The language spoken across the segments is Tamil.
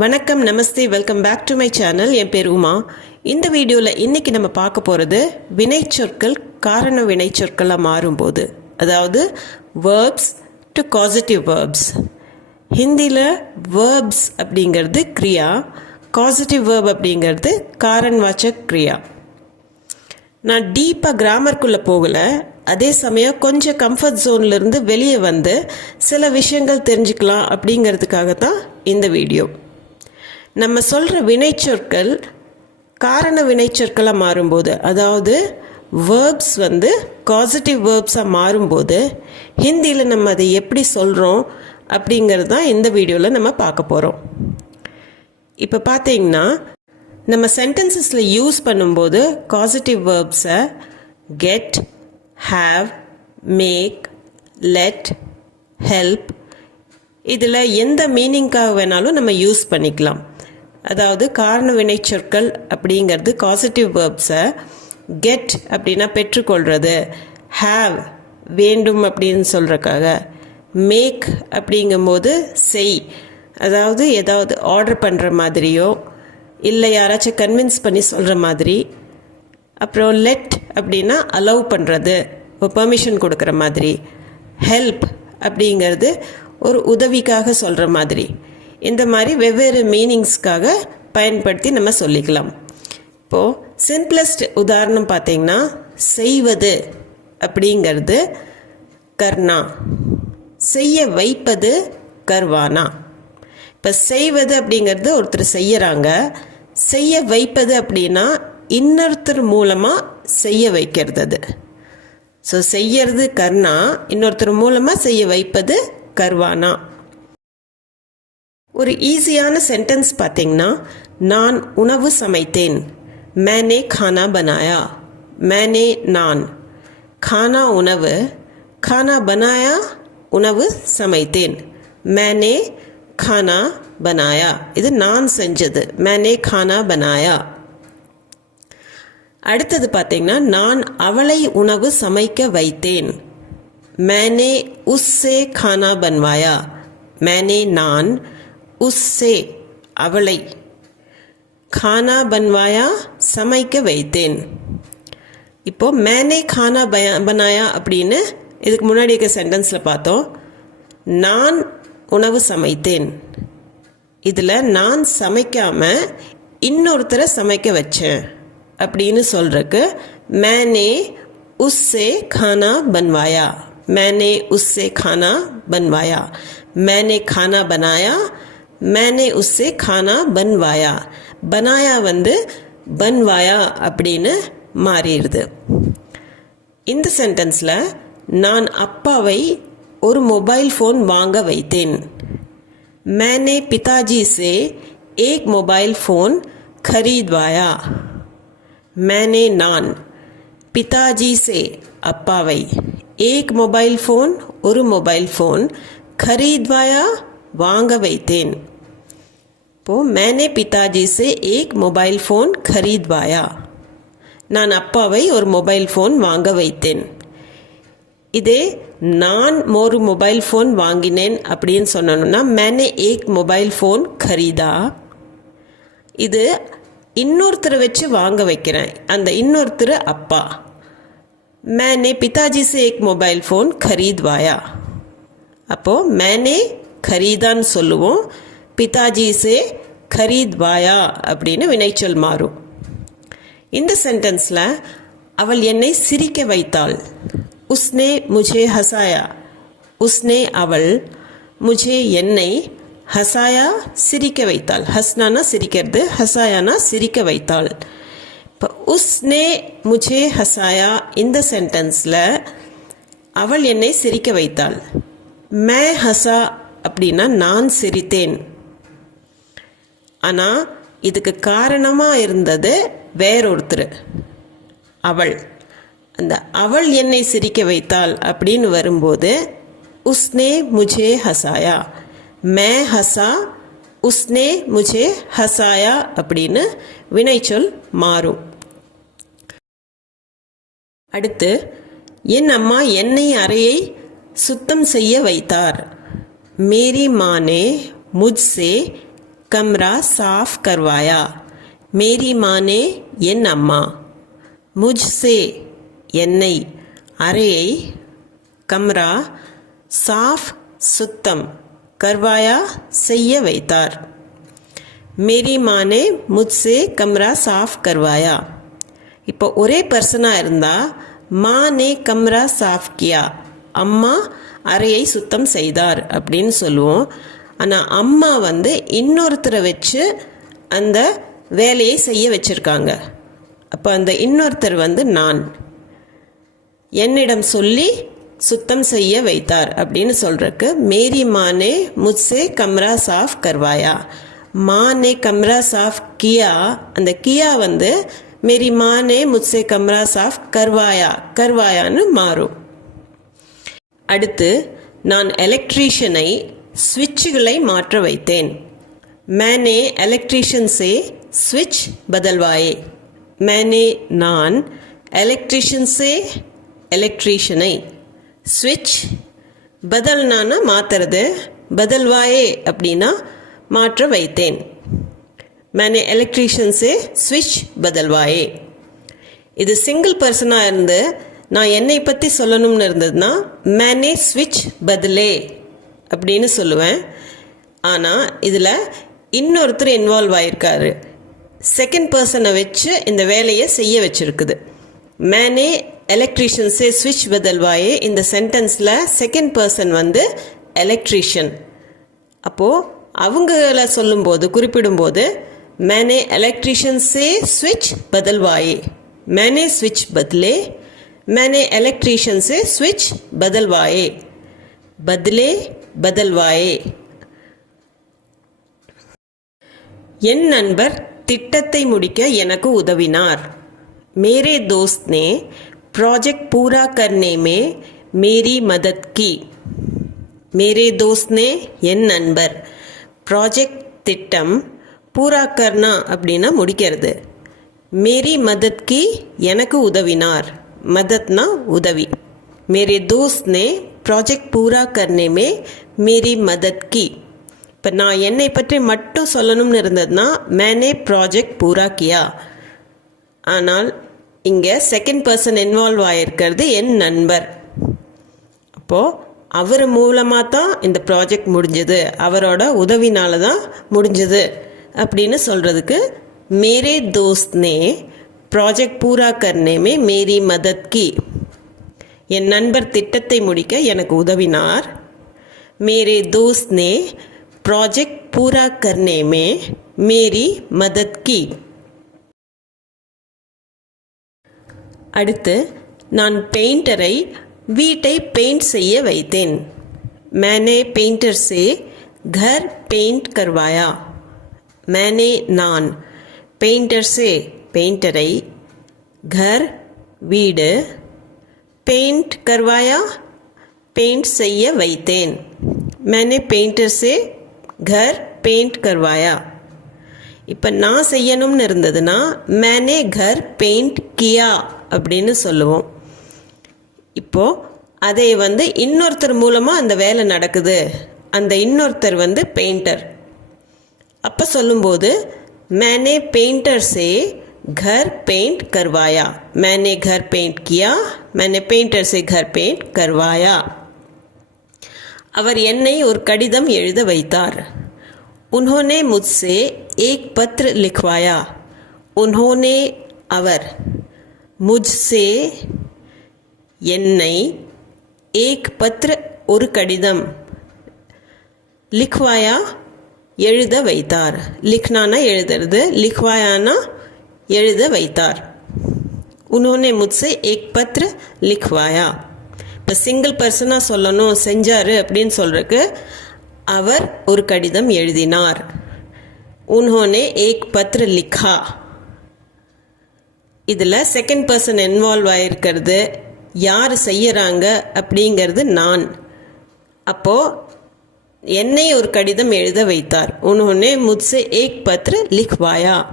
வணக்கம் நமஸ்தே. Welcome back to my channel என் பேர் உமா. இந்த வீடியோவில் இன்றைக்கி நம்ம பார்க்க போகிறது வினைச்சொற்கள் காரண வினைச்சொற்களாக மாறும்போது. அதாவது வேர்ப்ஸ் டு காசிட்டிவ் வேர்ப்ஸ் ஹிந்தியில் வேர்ப்ஸ் அப்படிங்கிறது கிரியா காசிட்டிவ் வேர்ப் அப்படிங்கிறது காரண்வாச்சக் கிரியா. நான் டீப்பாக கிராமர்க்குள்ளே போகல. அதே சமயம் கொஞ்சம் கம்ஃபர்ட் ஜோன்லேருந்து வெளியே வந்து சில விஷயங்கள் தெரிஞ்சுக்கலாம் அப்படிங்கிறதுக்காக தான் இந்த வீடியோ. நம்ம சொல்கிற வினைச்சொற்கள் காரண வினைச்சொற்களாக மாறும்போது அதாவது வேர்ப்ஸ் வந்து காசிட்டிவ் வேர்ப்ஸாக மாறும்போது ஹிந்தியில் நம்ம அதை எப்படி சொல்கிறோம் அப்படிங்கிறது தான் இந்த வீடியோவில் நம்ம பார்க்க போகிறோம் இப்போ பார்த்தீங்கன்னா நம்ம சென்டென்சஸில் யூஸ் பண்ணும்போது causative வேர்ப்ஸை get have make let help இதில் எந்த மீனிங்காக வேணாலும் நம்ம யூஸ் பண்ணிக்கலாம். அதாவது காரண வினைச்சொற்கள் அப்படிங்கிறது காசிட்டிவ் வேர்ப்ஸை கெட் அப்படின்னா பெற்றுக்கொள்வது ஹாவ் வேண்டும் அப்படின்னு சொல்கிறக்காக மேக் அப்படிங்கும்போது செய் அதாவது ஏதாவது ஆர்டர் பண்ணுற மாதிரியோ இல்லை யாராச்சும் கன்வின்ஸ் பண்ணி சொல்கிற மாதிரி அப்புறம் லெட் அப்படின்னா அலோவ் பண்ணுறது இப்போ பெர்மிஷன் கொடுக்குற மாதிரி ஹெல்ப் அப்படிங்கிறது ஒரு உதவிக்காக சொல்கிற மாதிரி. இந்த மாதிரி வெவ்வேறு மீனிங்ஸ்க்காக பயன்படுத்தி நம்ம சொல்லிக்கலாம். இப்போது சிம்பிளஸ்ட் உதாரணம் பார்த்தீங்கன்னா செய்வது அப்படிங்கிறது கர்ணா. செய்ய வைப்பது கர்வானா. இப்போ செய்வது அப்படிங்கிறது ஒருத்தர் செய்யறாங்க. செய்ய வைப்பது அப்படின்னா இன்னொருத்தர் மூலமாக செய்ய வைக்கிறது அது. ஸோ செய்யறது கர்ணா இன்னொருத்தர் மூலமாக செய்ய வைப்பது கர்வானா. ஒரு ஈஸியான சென்டென்ஸ் பார்த்தீங்கன்னா நான் உணவு சமைத்தேன். மேனே கானா பனாயா. மேனே நான். கானா உணவு. கானா பனாயா உணவு சமைத்தேன். மேனே கானா பனாயா. இது நான் செஞ்சது. மேனே கானா பனாயா. அடுத்தது பார்த்தீங்கன்னா நான் அவளை உணவு சமைக்க வைத்தேன். मैंने उससे खाना बनवाया मैंने நான் உஸ்ஸே அவளை खाना बनवाया சமைக்க வைத்தேன் இப்போ மேனே खाना பய- बनाया அப்படின்னு இதுக்கு முன்னாடி இருக்க சென்டென்ஸில் பார்த்தோம் நான் உணவு சமைத்தேன் இதில் நான் சமைக்காம இன்னொருத்தரை சமைக்க வச்சேன் அப்படின்னு சொல்றதுக்கு मैंने उससे खाना बनवाया मैंने उससे खाना बनवाया मैंने खाना बनाया मैंने उससे खाना बनवाया बनाया வந்து பன்வாயா அப்படின்னு மாறிடுது இந்த சென்டென்ஸில் நான் அப்பாவை ஒரு மொபைல் ஃபோன் வாங்க வைத்தேன் मैंने पिताजी से एक मोबाइल फ़ोन खरीदवाया मैंने நான் பிதாஜி சே அப்பாவை ஏக் மொபைல் ஃபோன் ஒரு மொபைல் ஃபோன் खरीदवाया வாங்க வைத்தேன் இப்போ मैंने पिताजी से एक मोबाइल फ़ोन खरीदवाया நான் அப்பாவை ஒரு மொபைல் ஃபோன் வாங்க வைத்தேன் இதே நான் ஒரு மொபைல் ஃபோன் வாங்கினேன் அப்படின்னு சொன்னோம்னா मैंने एक मोबाइल फ़ोन खरीदा இது இன்னொருத்தரை வச்சு வாங்க வைக்கிறேன் அந்த இன்னொருத்தர் அப்பா मैंने पिताजी से एक मोबाइल फ़ोन खरीदवाया। அப்போ மேனே खरीदाன்னு சொல்லுவோம் பிதாஜி சே खरीदवाया அப்படின்னு வினைச்சொல் மாறும் இந்த சென்டென்ஸில் அவள் என்னை சிரிக்க வைத்தாள் உஸ்னே முஜே ஹசாயா உஸ்னே அவள் முஜே என்னை ஹசாயா சிரிக்க வைத்தாள் ஹஸ்னானா சிரிக்கிறது ஹசாயானா சிரிக்க வைத்தாள் இப்போ உஸ்னே முஜே ஹசாயா இந்த சென்டென்ஸில் அவள் என்னை சிரிக்க வைத்தாள். மே ஹசா அப்படின்னா நான் சிரித்தேன். ஆனால் இதுக்கு காரணமாக இருந்தது வேறொருத்தர். அவள். அந்த அவள் என்னை சிரிக்க வைத்தாள் அப்படின்னு வரும்போது உஸ்னே முஜே ஹசாயா. மே ஹசா உஸ்னே முஜே ஹசாயா அப்படின்னு வினைச்சொல் மாறும். அடுத்து என் அம்மா என்னை அறையை சுத்தம் செய்ய வைத்தார். மேரி மானே முஜ்சே கம்ரா சாஃப் கர்வாயா. மேரி மானே என் அம்மா. முஜ்சே என்னை அறையை கம்ரா சாஃப் சுத்தம் கர்வாயா செய்ய வைத்தார். மேரி மானே முத்சே கம்ரா சாஃப் கர்வாயா. இப்போ ஒரே பர்சனாக இருந்தால் மானே கம்ரா சாஃப் கியா. அம்மா அறையை சுத்தம் செய்தார் அப்படின்னு சொல்லுவோம். ஆனால் அம்மா வந்து இன்னொருத்தரை வச்சு அந்த வேலையை செய்ய வச்சுருக்காங்க. அப்போ அந்த இன்னொருத்தர் வந்து நான். என்னிடம் சொல்லி சுத்தம் செய்ய வைத்தார் அப்படின்னு சொல்கிறக்கு மேரி மானே முத்ஸே கம்ரா சாஃப் கர்வாயா. மானே கம்ரா சாஃப் கியா. அந்த கியா வந்து மேரி மானே முத்ஸே கம்ரா சாஃப் கர்வாயா. கர்வாயான்னு மாறும். அடுத்து நான் எலக்ட்ரீஷியனை ஸ்விட்சுகளை மாற்ற வைத்தேன். மேனே எலக்ட்ரீஷியன்ஸே ஸ்விட்ச் பதல்வாயே. மேனே நான் எலக்ட்ரீஷியன்ஸே எலக்ட்ரீஷியனை ஸ்விட்ச் பதல்னானா மாற்றுறது பதல்வாயே அப்படின்னா மாற்ற வைத்தேன். மேனே எலக்ட்ரீஷியன்ஸே ஸ்விட்ச் பதல்வாயே இது சிங்கிள் பர்சனாக இருந்து நான் என்னை பற்றி சொல்லணும்னு இருந்ததுன்னா மேனே ஸ்விட்ச் பதிலே. அப்படின்னு சொல்லுவேன். ஆனால் இதில் இன்னொருத்தர் இன்வால்வ் ஆயிருக்காரு. செகண்ட் பர்சனை வச்சு இந்த வேலையை செய்ய வச்சுருக்குது. மேனே எலக்ட்ரீஷியன்ஸே ஸ்விட்ச் பெதல்வாயே இந்த சென்டென்ஸில் செகண்ட் பர்சன் வந்து எலக்ட்ரீஷியன் அப்போது அவங்கள சொல்லும்போது குறிப்பிடும்போது மேனே எலக்ட்ரீஷியன்ஸே ஸ்விட்ச் பதல்வாயே. மேனே ஸ்விட்ச் பதிலே. மேனே எலக்ட்ரீஷியன்ஸே ஸ்விட்ச் பதல்வாயே. பதிலே பதல்வாயே. என் நண்பர் திட்டத்தை முடிக்க எனக்கு உதவினார். மேரே தோஸ்த்னே प्रोजेक्ट पूरा करने में मेरी मदद की मेरे दोस्त ने என் நண்பர் ப்ராஜெக்ட் திட்டம் பூரா கர்னா அப்படின்னா முடிக்கிறது மேரி மதத் கி எனக்கு உதவினார் மதத்னா உதவி மேரே தோஸ்த் நே ப்ராஜெக்ட் பூரா கர்னே மே மேரி மதத் கி இப்போ நான் என்னை பற்றி மட்டும் சொல்லணும்னு இருந்ததுன்னா மேனே ப்ராஜெக்ட் பூரா கியா ஆனால் இங்கே செகண்ட் பர்சன் இன்வால்வ் ஆகிருக்கிறது என் நண்பர். அப்போது அவர் மூலமாக தான் இந்த ப்ராஜெக்ட் முடிஞ்சது. அவரோட உதவினால தான் முடிஞ்சது அப்படின்னு சொல்கிறதுக்கு மேரே தோஸ்த்னே ப்ராஜெக்ட் பூரா கர்னேமே மேரி மதத் கி. என் நண்பர் திட்டத்தை முடிக்க எனக்கு உதவினார். மேரே தோஸ்த்னே ப்ராஜெக்ட் பூரா கர்னேமே மேரி மதத் கி. அடுத்து நான் பெயிண்டரை வீட்டை பெயிண்ட் செய்ய வைத்தேன் मैंने पेंटर से घर पेंट करवाया मैंने நான் பெயிண்டர் சே பெயிண்டரை घर வீடு பெயிண்ட் கர்வாயா பெயிண்ட் செய்ய வைத்தேன் मैंने पेंटर से घर पेंट करवाया இப்போ நான் செய்யணும்னு இருந்ததுன்னா மேனே கர் பெயிண்ட் கியா அப்படின்னு சொல்லுவோம் இப்போது அதை வந்து இன்னொருத்தர் மூலமாக அந்த வேலை நடக்குது அந்த இன்னொருத்தர் வந்து பெயிண்டர் அப்போ சொல்லும்போது मैंने पेंटर से घर पेंट करवाया मैंने घर पेंट किया मैंने पेंटर से घर पेंट करवाया அவர் என்னை ஒரு கடிதம் எழுத வைத்தார் उन्होंने मुझसे एक पत्र लिखवाया उन्होंने அவர் मुझसे என்னை ஏக் பத்ர ஒரு கடிதம் லிக்வாயா எழுத வைத்தார் லிக்னானா எழுதுறது லிக்வாயானா எழுத வைத்தார் உன்னோனே முத்ஸே ஏக் பத்ர லிக்வாயா இப்போ சிங்கிள் பர்சனாக சொல்லணும் செஞ்சார் அப்படின்னு சொல்கிறதுக்கு அவர் ஒரு கடிதம் எழுதினார். உன்ஹோனே ஏக் பத்ர லிக்கா. இதில் செகண்ட் பர்சன் இன்வால்வ் ஆகிருக்கிறது யார் செய்யறாங்க அப்படிங்கிறது நான். அப்போது என்னை ஒரு கடிதம் எழுத வைத்தார். உன்னொன்னே முத்ஸே ஏக் பத்ர லிக்வாயா.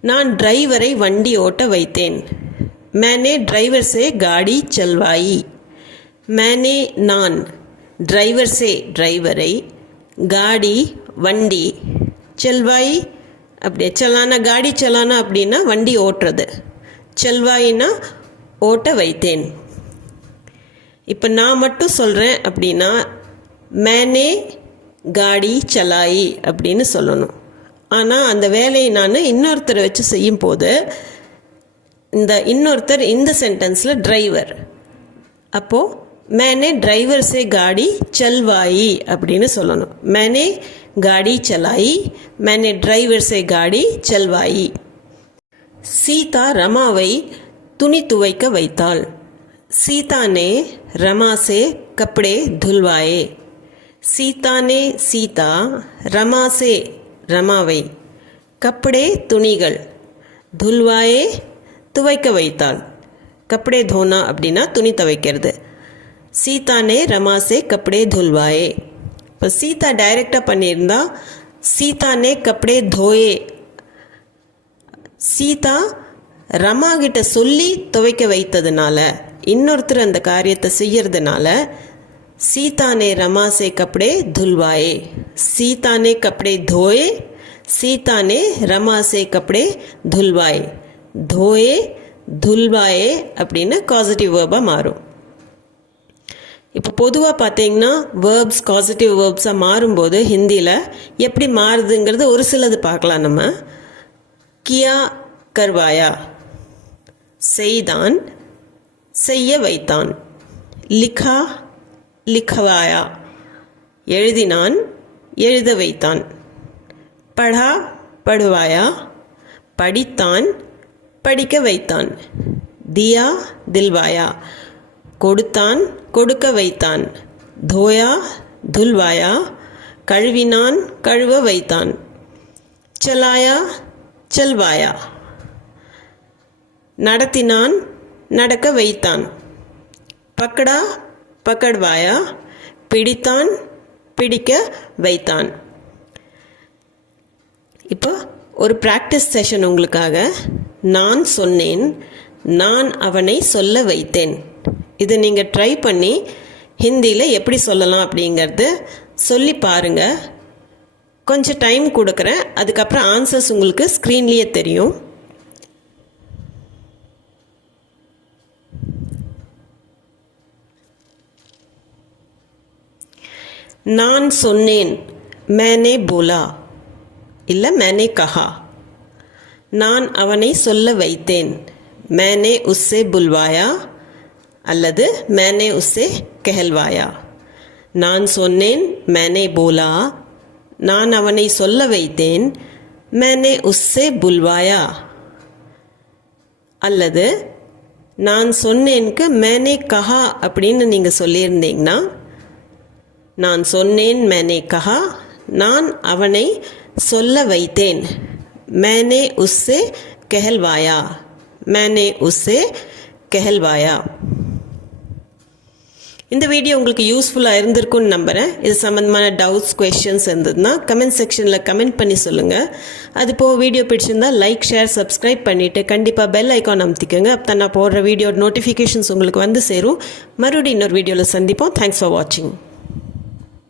நான் டிரைவரை வண்டி ஓட்ட வைத்தேன். மேனே டிரைவர் சே காடி செல்வாயி. மேனே நான். டிரைவர்ஸே டிரைவரை காடி வண்டி செல்வாய் அப்படி செல்லானா காடி செல்லானா அப்படின்னா வண்டி ஓட்டுறது. செல்வாயினா ஓட்ட வைத்தேன். இப்போ நான் மட்டும் சொல்கிறேன் அப்படின்னா மேனே காடி சலாயி அப்படின்னு சொல்லணும். ஆனால் அந்த வேலையை நான் இன்னொருத்தரை வச்சு செய்யும் போது இந்த இன்னொருத்தர் இந்த சென்டென்ஸில் டிரைவர் அப்போது மேனே டிரைவர் சே காடி चलवाई அப்படின்னு சொல்லணும் मैंने गाड़ी चलाई मैंने டிரைவர் சே காடி चलवाई சீதா ரமாவை துணி துவைக்க வைத்தாள் सीता ने रमा से कपड़े धुलवाए सीता ने सीता रमा से ரமாவை கப்படே துணிகள் துல்வாயே துவைக்க வைத்தாள் கப்படே தோனா அப்படின்னா துணி துவைக்கிறது சீதானே ரமாசே கப்படே துல்வாயே. இப்போ சீதா டைரெக்டாக பண்ணியிருந்தா சீதானே கப்படே தோயே. சீதா ரமா கிட்ட சொல்லி துவைக்க வைத்ததுனால இன்னொருத்தர் அந்த காரியத்தை செய்யறதுனால சீதானே ரமாசே கப்படே துல்வாயே. சீதானே கப்படே தோயே சீதானே ரமாசே கப்படே துல்வாயே. தோயே துல்வாயே அப்படின்னு பாசிட்டிவ் வேர்பாக மாறும். இப்போ பொதுவாக பார்த்தீங்கன்னா வேர்ப்ஸ் காசிட்டிவ் வேர்ப்ஸாக மாறும்போது ஹிந்தியில் எப்படி மாறுதுங்கிறது ஒரு சிலது பார்க்கலாம் நம்ம. கியா கர்வாயா? செய்தான் செய்ய வைத்தான். லிகா லிகவாயா? எழுதினான் எழுத வைத்தான். படா படுவாயா? படித்தான் படிக்க வைத்தான். தியா தில்வாயா? கொடுத்தான் கொடுக்க வைத்தான். தோயா துல்வாயா கழுவினான் கழுவ வைத்தான். செலாயா செல்வாயா. நடத்தினான் நடக்க வைத்தான். பக்கடா பக்கட்வாயா. பிடித்தான் பிடிக்க வைத்தான். இப்போ ஒரு ப்ராக்டிஸ் செஷன் உங்களுக்காக நான் சொன்னேன் நான் அவனை சொல்ல வைத்தேன். இதை நீங்கள் ட்ரை பண்ணி ஹிந்தியில் எப்படி சொல்லலாம் அப்படிங்கிறது சொல்லி பாருங்கள் கொஞ்சம் டைம் கொடுக்குறேன். அதுக்கப்புறம் ஆன்சர்ஸ் உங்களுக்கு ஸ்க்ரீன்லேயே தெரியும். நான் சொன்னேன் மேனே போலா. இல்லை மேனே கஹா. நான் அவனை சொல்ல வைத்தேன் மேனே உஸ்ஸே புல்வாயா? அல்லது மேனே உஸ்ஸே கெஹல்வாயா? நான் சொன்னேன் மேனே போலா. நான் அவனை சொல்ல வைத்தேன் மேனே உஸ்ஸே புல்வாயா. அல்லது நான் சொன்னேனுக்கு மேனே கஹா அப்படின்னு நீங்கள் சொல்லியிருந்தீங்கன்னா நான் சொன்னேன் மேனே கஹா. நான் அவனை சொல்ல வைத்தேன் மேனே உஸ்ஸே கெஹல்வாயா. மேனே உஸ்ஸே கெஹல்வாயா. இந்த வீடியோ உங்களுக்கு யூஸ்ஃபுல்லாக இருந்திருக்கும்னு நம்புகிறேன் இது சம்மந்தமான டவுட்ஸ் கொஷின்ஸ் இருந்ததுன்னா கமெண்ட் செக்ஷனில் கமெண்ட் பண்ணி சொல்லுங்கள் அது போக வீடியோ பிடிச்சிருந்தால் லைக் ஷேர் சப்ஸ்கிரைப் பண்ணிவிட்டு கண்டிப்பாக பெல் ஐக்கான் அமுத்திக்கோங்க. அப்போ நான் போடுற வீடியோ நோட்டிஃபிகேஷன்ஸ் உங்களுக்கு வந்து சேரும். மறுபடியும் இன்னொரு வீடியோவில் சந்திப்போம். தேங்க்ஸ் ஃபார் வாட்சிங்